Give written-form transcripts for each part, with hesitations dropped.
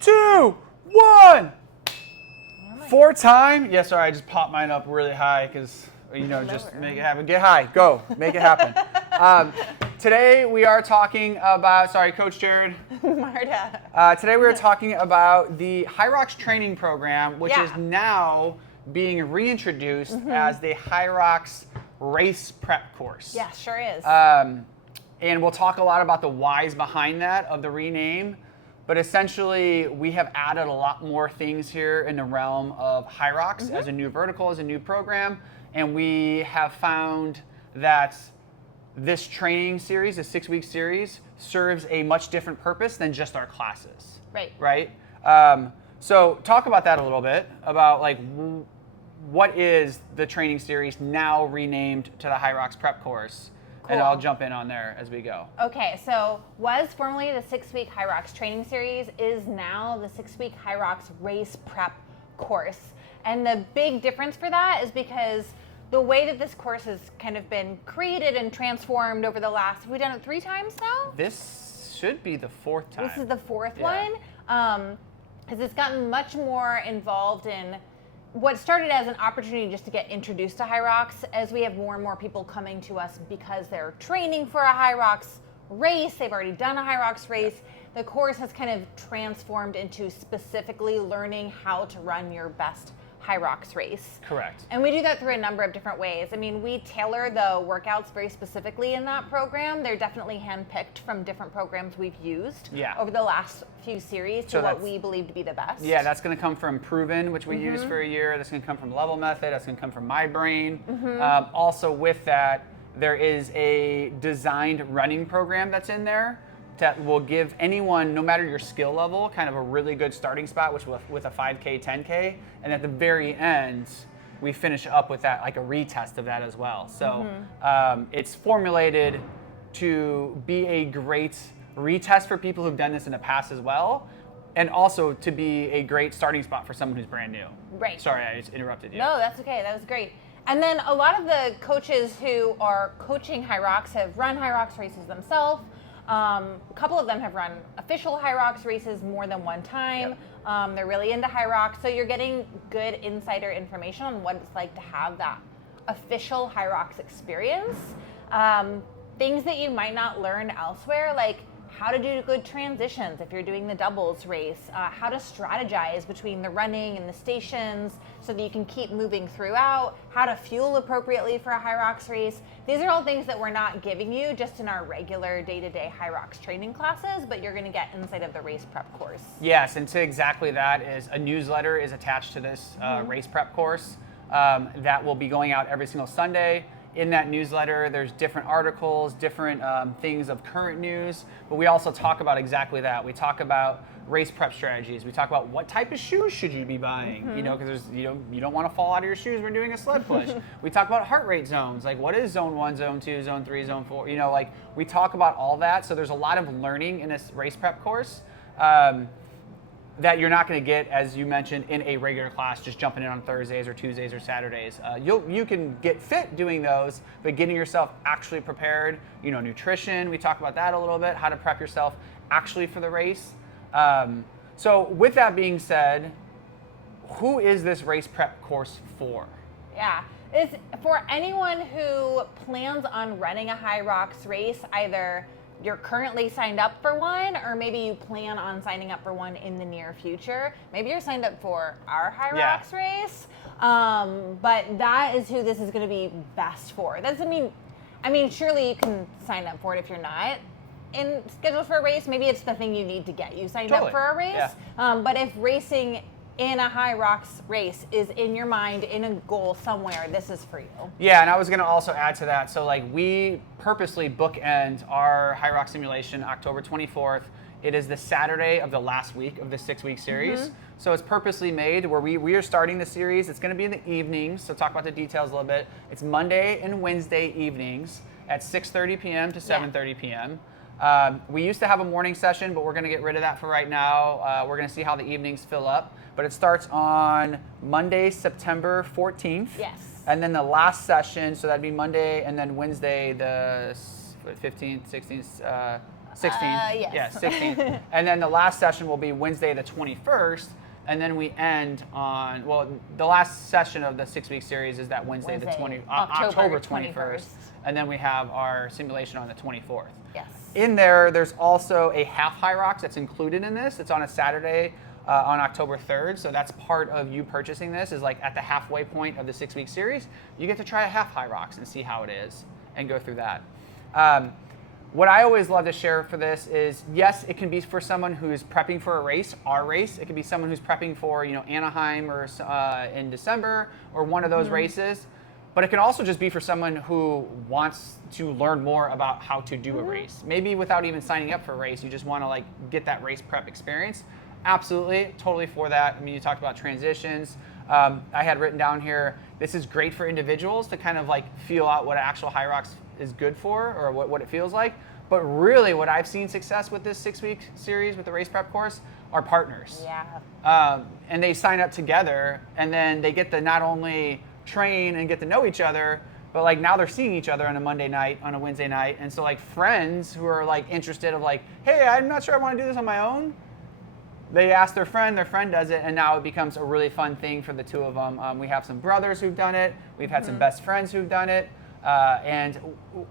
2, 1. 4 time. Yeah, sorry, I just popped mine up really high because, just make it happen. Get high. Go. Make it happen. Today we are talking about, sorry, Coach Jared. Marta. Today we are talking about the HYROX training program, which is now being reintroduced as the HYROX race prep course. Yeah, sure is. And we'll talk a lot about the whys behind that of the rename. But essentially, we have added a lot more things here in the realm of HYROX as a new vertical, as a new program. And we have found that this training series, a 6-week series, serves a much different purpose than just our classes. Right? So talk about that a little bit, about like what is the training series now renamed to the HYROX prep course. Cool. And I'll jump in on there as we go. Okay, so was formerly the 6-week HYROX training series, is now the 6-week HYROX race prep course. And the big difference for that is because the way that this course has kind of been created and transformed over the last, have we done it 3 times now? This should be the 4th time. This is the 4th one. Because it's gotten much more involved in what started as an opportunity just to get introduced to HYROX, as we have more and more people coming to us because they're training for a HYROX race, they've already done a HYROX race. The course has kind of transformed into specifically learning how to run your best HYROX race. Correct. And we do that through a number of different ways. I mean, we tailor the workouts very specifically in that program. They're definitely handpicked from different programs we've used over the last few series to what we believe to be the best. Yeah, that's going to come from Proven, which we used for a year. That's going to come from Level Method. That's going to come from My Brain. Also with that, there is a designed running program that's in there that will give anyone, no matter your skill level, kind of a really good starting spot, which with a 5K, 10K, and at the very end, we finish up with that, like a retest of that as well. So it's formulated to be a great retest for people who've done this in the past as well, and also to be a great starting spot for someone who's brand new. Right. Sorry, I just interrupted you. No, that's okay. That was great. And then a lot of the coaches who are coaching HYROX have run HYROX races themselves. A couple of them have run official HYROX races more than one time. They're really into HYROX, so you're getting good insider information on what it's like to have that official HYROX experience. Things that you might not learn elsewhere, like how to do good transitions if you're doing the doubles race, how to strategize between the running and the stations so that you can keep moving throughout, how to fuel appropriately for a HYROX race. These are all things that we're not giving you just in our regular day-to-day HYROX training classes, but you're going to get inside of the race prep course. Yes, and to exactly that is a newsletter is attached to this race prep course that will be going out every single Sunday. In that newsletter, there's different articles, different things of current news, but we also talk about exactly that. We talk about race prep strategies. We talk about what type of shoes should you be buying, because you don't want to fall out of your shoes when doing a sled push. We talk about heart rate zones, like what is zone 1, zone 2, zone 3, zone 4, like we talk about all that. So there's a lot of learning in this race prep course that you're not going to get, as you mentioned, in a regular class, just jumping in on Thursdays or Tuesdays or Saturdays. You can get fit doing those, but getting yourself actually prepared, nutrition, we talk about that a little bit, how to prep yourself actually for the race. So with that being said, who is this race prep course for? Yeah, it's for anyone who plans on running a HYROX race, either you're currently signed up for one, or maybe you plan on signing up for one in the near future. Maybe you're signed up for our HYROX race, but that is who this is going to be best for. I mean, surely you can sign up for it if you're not scheduled for a race. Maybe it's the thing you need to get you signed up for a race. But if racing in a HYROX race is in your mind, in a goal somewhere, this is for you. Yeah, and I was going to also add to that. So we purposely bookend our HYROX simulation October 24th. It is the Saturday of the last week of the 6-week series. So it's purposely made where we are starting the series. It's going to be in the evenings, so talk about the details a little bit. It's Monday and Wednesday evenings at 6:30 p.m. to 7:30 p.m. We used to have a morning session, but we're going to get rid of that for right now. We're going to see how the evenings fill up. But it starts on Monday, September 14th. Yes. And then the last session, so that'd be Monday and then Wednesday, the 15th, 16th, 16th. Yes. Yeah, 16th. And then the last session will be Wednesday the 21st. And then we end on, well, the last session of the 6-week series is that Wednesday the October 21st. And then we have our simulation on the 24th. Yes. In there, there's also a half HYROX that's included in this. It's on a Saturday on October 3rd. So that's part of you purchasing this, is like at the halfway point of the 6-week series, you get to try a half HYROX and see how it is and go through that. What I always love to share for this is, yes, it can be for someone who's prepping for a race, our race. It can be someone who's prepping for, Anaheim or in December or one of those races. But it can also just be for someone who wants to learn more about how to do a race. Maybe without even signing up for a race, you just want to get that race prep experience. Absolutely, totally for that. I mean, you talked about transitions. I had written down here, this is great for individuals to kind of feel out what actual HYROX is good for, or what it feels like. But really what I've seen success with this 6-week series with the race prep course are partners. Yeah. And they sign up together, and then they get to not only train and get to know each other, but now they're seeing each other on a Monday night, on a Wednesday night. And so friends who are interested of hey, I'm not sure I want to do this on my own. They ask their friend does it, and now it becomes a really fun thing for the two of them. We have some brothers who've done it. We've had some best friends who've done it. And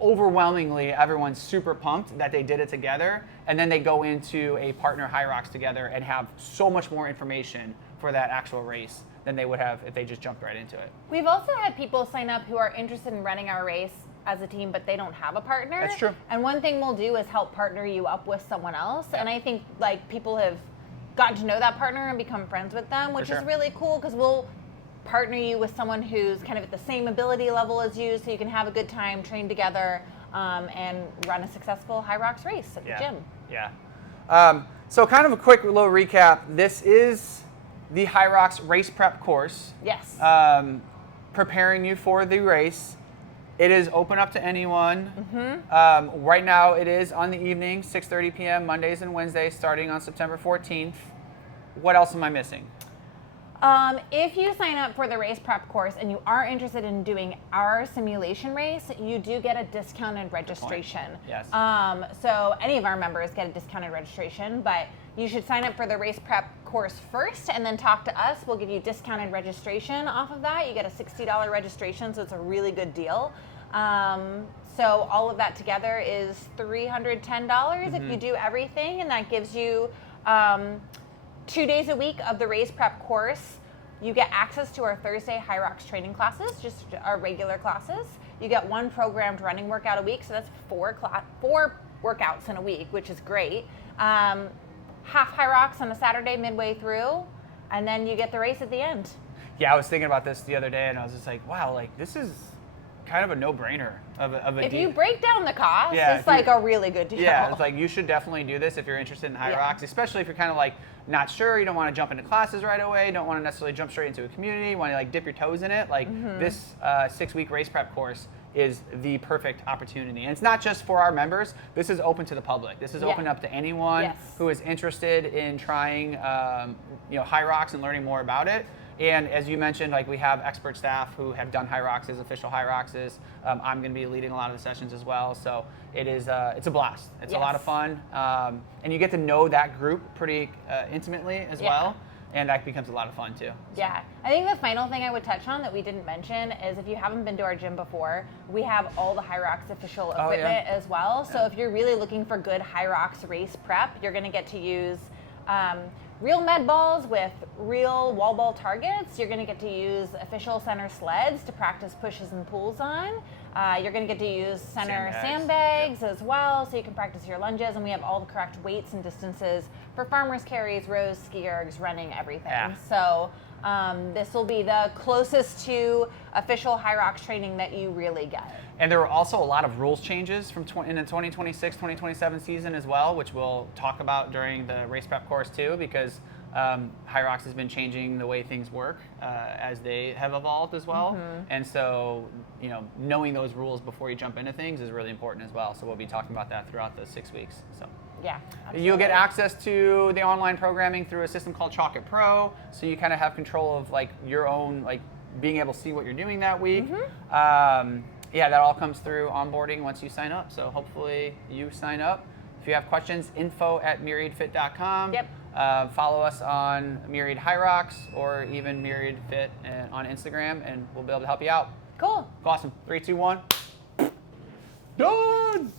overwhelmingly, everyone's super pumped that they did it together. And then they go into a partner HYROX together and have so much more information for that actual race than they would have if they just jumped right into it. We've also had people sign up who are interested in running our race as a team, but they don't have a partner. That's true. And one thing we'll do is help partner you up with someone else. Yeah. And I think people have gotten to know that partner and become friends with them, which is really cool, because we'll partner you with someone who's kind of at the same ability level as you, so you can have a good time, train together, and run a successful HYROX race at the gym. Yeah. So kind of a quick little recap. This is the HYROX race prep course. Yes. Preparing you for the race. It is open up to anyone. Right now it is on the evening, 6:30 p.m. Mondays and Wednesdays, starting on September 14th. What else am I missing? If you sign up for the race prep course and you are interested in doing our simulation race, you do get a discounted registration. Yes. So any of our members get a discounted registration, but you should sign up for the race prep course first and then talk to us. We'll give you discounted registration off of that. You get a $60 registration, so it's a really good deal. So all of that together is $310 if you do everything, and that gives you 2 days a week of the race prep course. You get access to our Thursday HYROX training classes, just our regular classes. You get one programmed running workout a week, so that's four workouts in a week, which is great. Half HYROX on a Saturday midway through, and then you get the race at the end. Yeah, I was thinking about this the other day, and I was just wow, this is kind of a no-brainer of a If you break down the cost, it's a really good deal. Yeah, it's you should definitely do this if you're interested in HYROX, especially if you're kind of not sure, you don't want to jump into classes right away, don't want to necessarily jump straight into a community, you want to dip your toes in it. This 6-week race prep course is the perfect opportunity. And it's not just for our members, this is open to the public. This is open up to anyone who is interested in trying HYROX and learning more about it. And as you mentioned, we have expert staff who have done HYROXs, official HYROXs. I'm going to be leading a lot of the sessions as well. So it is, it's a blast. It's a lot of fun. And you get to know that group pretty intimately as well. And that becomes a lot of fun too. Yeah. I think the final thing I would touch on that we didn't mention is, if you haven't been to our gym before, we have all the HYROX official equipment as well. So if you're really looking for good HYROX race prep, you're going to get to use real med balls with real wall ball targets. You're going to get to use official center sleds to practice pushes and pulls on. You're going to get to use center sandbags as well, so you can practice your lunges. And we have all the correct weights and distances for farmers carries, rows, ski ergs, running, everything. Yeah. So this will be the closest to official HYROX training that you really get. And there were also a lot of rules changes in the 2026-2027 season as well, which we'll talk about during the race prep course too, because HYROX has been changing the way things work as they have evolved as well. And so, knowing those rules before you jump into things is really important as well. So we'll be talking about that throughout the 6 weeks. So. Yeah, absolutely. You'll get access to the online programming through a system called Chalk It Pro, so you kind of have control of your own being able to see what you're doing that week. Yeah, that all comes through onboarding once you sign up. So hopefully you sign up, If you have questions, info@myriadfit.com. Yep. Follow us on Myriad HYROX or even Myriad Fit on Instagram, and we'll be able to help you out. Cool. Awesome. 3, 2, 1. Done.